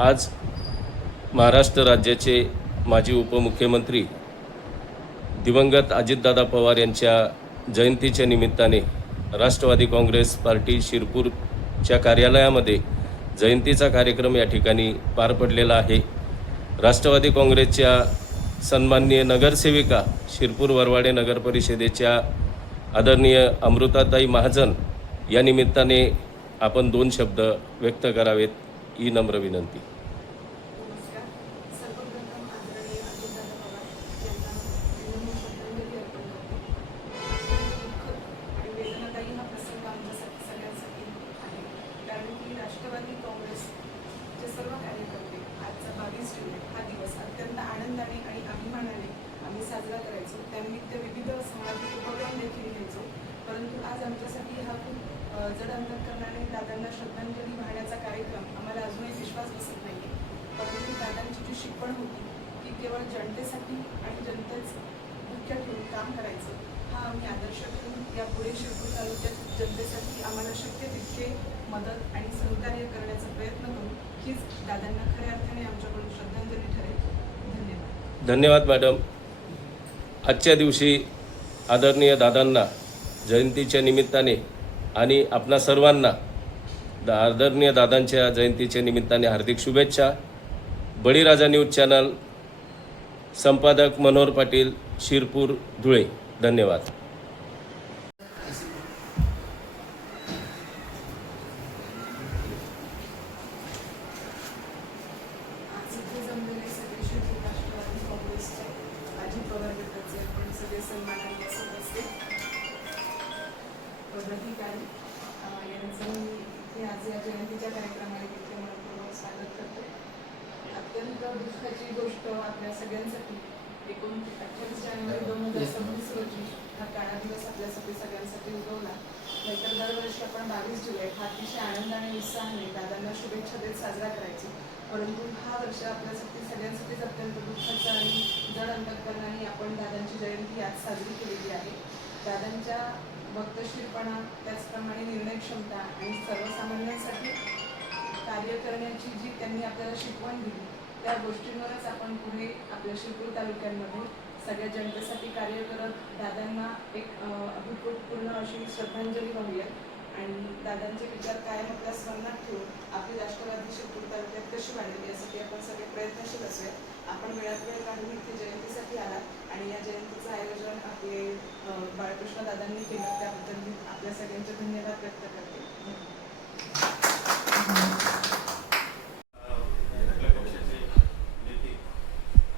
आज महाराष्ट्र राज्याचे माजी उपमुख्यमंत्री दिवंगत अजितदादा पवार यांच्या जयंतीच्या निमित्ताने राष्ट्रवादी काँग्रेस पार्टी शिरपूरच्या कार्यालयामध्ये जयंतीचा कार्यक्रम या ठिकाणी पार पडलेला आहे। राष्ट्रवादी काँग्रेसच्या सन्माननीय नगरसेविका शिरपूर वरवाडे नगर परिषदेच्या आदरणीय अमृताताई महाजन या निमित्ताने आपण 2 शब्द व्यक्त करावेत ही नम्र विनंती। नमस्कार। सर्वप्रथम आदरणीय अजितदादा पवार यांना विनम्र श्रद्धांजली अर्पण करतो। आणि वेदनादायी हा प्रसंग आमच्यासाठी सगळ्यांसाठी आहे, कारण की राष्ट्रवादी काँग्रेसचे सर्व कार्यकर्ते आजचा 22 जुलै हा दिवस अत्यंत आनंदाने आणि अभिमानाने आम्ही साजरा करायचो। त्यानिमित्त विविध सामाजिक उपक्रम देखील घ्यायचो, परंतु आज आमच्यासाठी हा खूप जड अंतकरणाने दादांना श्रद्धांजली वाहण्याचा कार्यक्रम आम्हाला अजूनही विश्वास बसत नाही। परंतु दादांची जी शिकवण होती की केवळ जनतेसाठी आणि जनतेच मुख्य ठेवून काम करायचं, हा आम्ही आदर्श ठेवून यापुढे शिरपूर तालुक्यात जनतेसाठी आम्हाला शक्य तितके मदत आणि सहकार्य करण्याचा प्रयत्न करू, हीच दादांना खऱ्या अर्थाने आमच्याकडून श्रद्धांजली ठरेल। धन्यवाद। धन्यवाद मॅडम। आजच्या दिवशी आदरणीय दादांना जयंतीच्या निमित्ताने आणि आपणा सर्वांना आदरणीय दादांच्या जयंतीच्या निमित्ताने हार्दिक शुभेच्छा। बळीराजा न्यूज चॅनल संपादक मनोहर पाटील, शिरपूर, धुळे। धन्यवाद। आज इथे जमलेले सगळे शिरपूर राष्ट्रवादी काँग्रेसचे अजित पवार गटाचे आपण सगळे सन्माननीय सदस्य पदाधिकारी यांचं मी इथे आज या जयंतीच्या कार्यक्रमाला इथे मनपूर्वक स्वागत करते। अत्यंत दुःखाची गोष्ट आपल्या सगळ्यांसाठी 28 जानेवारी 2026 रोजी हा काळा दिवस आपल्यासाठी सगळ्यांसाठी उगवला। नाहीतर दरवर्षी आपण 22 जुलै हा अतिशय आनंदाने उत्साहाने दादांना शुभेच्छा देत साजरा करायचो, परंतु हा वर्ष आपल्यासाठी सगळ्यांसाठीच अत्यंत दुःखाचा आणि जड अंतकरणाने आपण दादांची जयंती आज साजरी केलेली आहे। दादांच्या वक्तशीरपणा, त्याचप्रमाणे निर्णय क्षमता आणि सर्वसामान्यांसाठी कार्य करण्याची जी त्यांनी आपल्याला शिकवण दिली, त्या गोष्टींवरच आपण पुढे आपल्या शिरपूर तालुक्यांमध्ये सगळ्या जनतेसाठी कार्य करत दादांना एक अभूतपूर्व अशी श्रद्धांजली वाहूया आणि दादांचे विचार कायम आपल्या स्मरणात ठेवून आपली राष्ट्रवादी शिरपूर तालुक्यात कशी वाढेल यासाठी आपण सगळे प्रयत्नशील असूया। आपण वेळात वेळ काढून इथे जयंतीसाठी आलात आणि या जयंतीचं आयोजन आपले बाळकृष्ण दादांनी केलं, त्याबद्दल मी आपल्या सगळ्यांचे धन्यवाद व्यक्त करते। आपल्या पक्षाचे नेते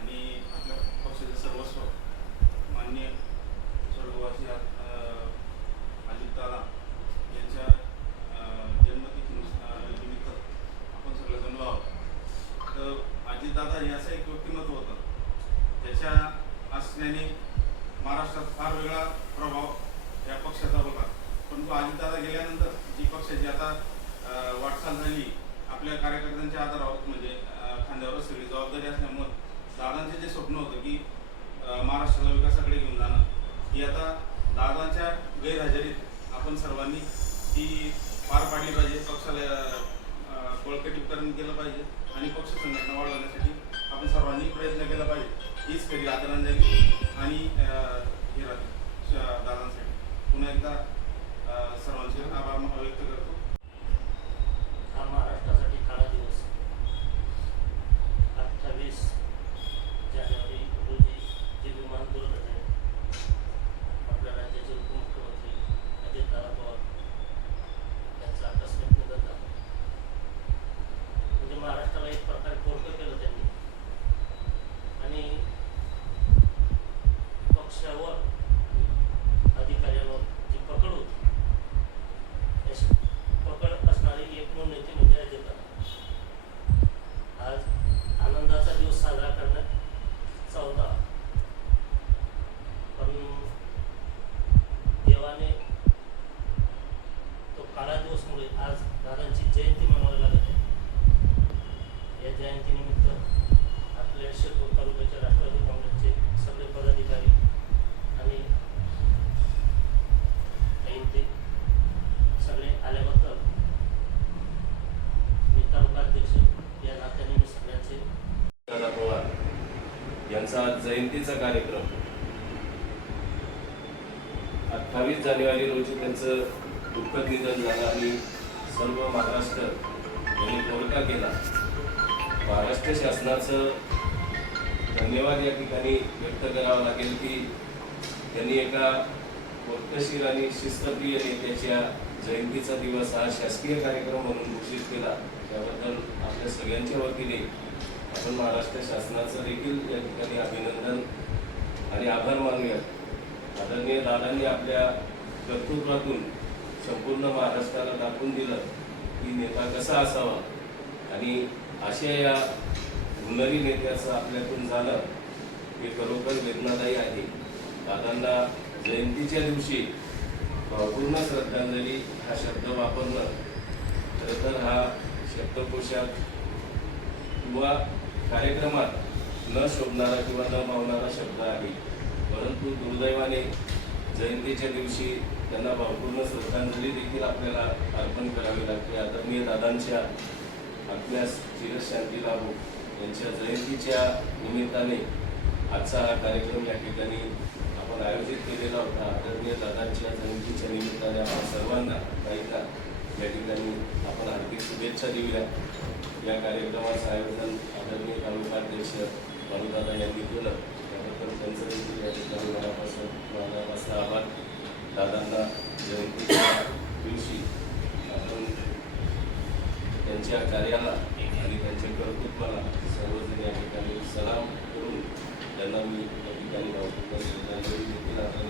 आणि आपल्या पक्षाचे सर्वस्व माननीय स्वर्गवासी अजितदादा यांच्या जन्मतिथीनिमित्त आपण सगळे जमलो आहोत। तर अजितदादा हे असं एक व्यक्तिमत्व होतं ज्याच्या असण्याने महाराष्ट्रात फार वेगळा प्रभाव या पक्षाचा होता, परंतु अजितदादा गेल्यानंतर जी पक्षाची आता वाटचाल झाली, आपल्या कार्यकर्त्यांच्या आधारावर म्हणजे खांद्यावर सगळी जबाबदारी असल्यामुळे दादांचे जे स्वप्न होतं की महाराष्ट्राला विकासाकडे घेऊन जाणं, ही आता दादांच्या गैरहजेरीत आपण सर्वांनी ती पार पाडली पाहिजे। पक्षाला बळकटीकरण केलं पाहिजे आणि पक्ष संघटना वाढवण्यासाठी आपण सर्वांनी प्रयत्न केला पाहिजे। हीच खरी आदरांजली आणि हे राहते दादांसाठी। पुन्हा एकदा सर्वांचे आभार व्यक्त करतो। हा महाराष्ट्रासाठी काळा दिवस 28 जानेवारी रोजी जे विमान दुर्घटनेत आपल्या राज्याचे उपमुख्यमंत्री अजितदादा पवार यांचं आकस्मिक निधन झालं, म्हणजे महाराष्ट्राला एक प्रकारे पोरकं केलं त्यांनी आणि पक्षावर अधिकाऱ्यांवर जी पकड होती जयंतीचा कार्यक्रम 28 जानेवारी रोजी त्यांचं दुःखद निधन झालं आणि सर्व महाराष्ट्र यांनी पोरका केला. महाराष्ट्र शासनाचं धन्यवाद या ठिकाणी व्यक्त करावं लागेल की त्यांनी एका वक्तशीर आणि शिस्तप्रिय नेत्याच्या जयंतीचा दिवस हा शासकीय कार्यक्रम म्हणून घोषित केला. त्याबद्दल आपल्या सगळ्यांच्या वतीने आपण महाराष्ट्र शासनाचं देखील या ठिकाणी अभिनंदन आणि आभार मानूया. आदरणीय दादांनी आपल्या कर्तृत्वातून संपूर्ण महाराष्ट्राला दाखवून दिलं की नेता कसा असावा आणि अशा या हुनरी नेत्याचं आपल्यातून झालं हे खरोखर वेदनादायी आहे. दादांना जयंतीच्या दिवशी भावपूर्ण श्रद्धांजली हा शब्द वापरणं खरं तर हा शब्दकोशात किंवा कार्यक्रमात न शोभणारा किंवा न भावणारा शब्द आहे. परंतु दुर्दैवाने जयंतीच्या दिवशी त्यांना भावपूर्ण श्रद्धांजली देखील आपल्याला अर्पण करावी लागते. आदरणीय दादांच्या आत्म्यास चिरशांती लाभो यांच्या जयंतीच्या निमित्ताने आजचा हा कार्यक्रम या ठिकाणी आपण आयोजित केलेला होता. आदरणीय दादांच्या जयंतीच्या निमित्ताने आपण सर्वांना काहींना या ठिकाणी आपण हार्दिक शुभेच्छा देऊया. या कार्यक्रमाचं आयोजन आदरणीय तालुकाध्यक्ष भानुदादा यांनी केलं. त्याबद्दल त्यांचं देखील या ठिकाणी मनापासून आभार. दादांना जयंतीच्या दिवशी आपण त्यांच्या कार्याला आणि त्यांच्या कर्तृत्वाला सर्वजण या ठिकाणी सलाम करून त्यांना मी या ठिकाणी भावपूर्ण श्रद्धांजली देखील आपण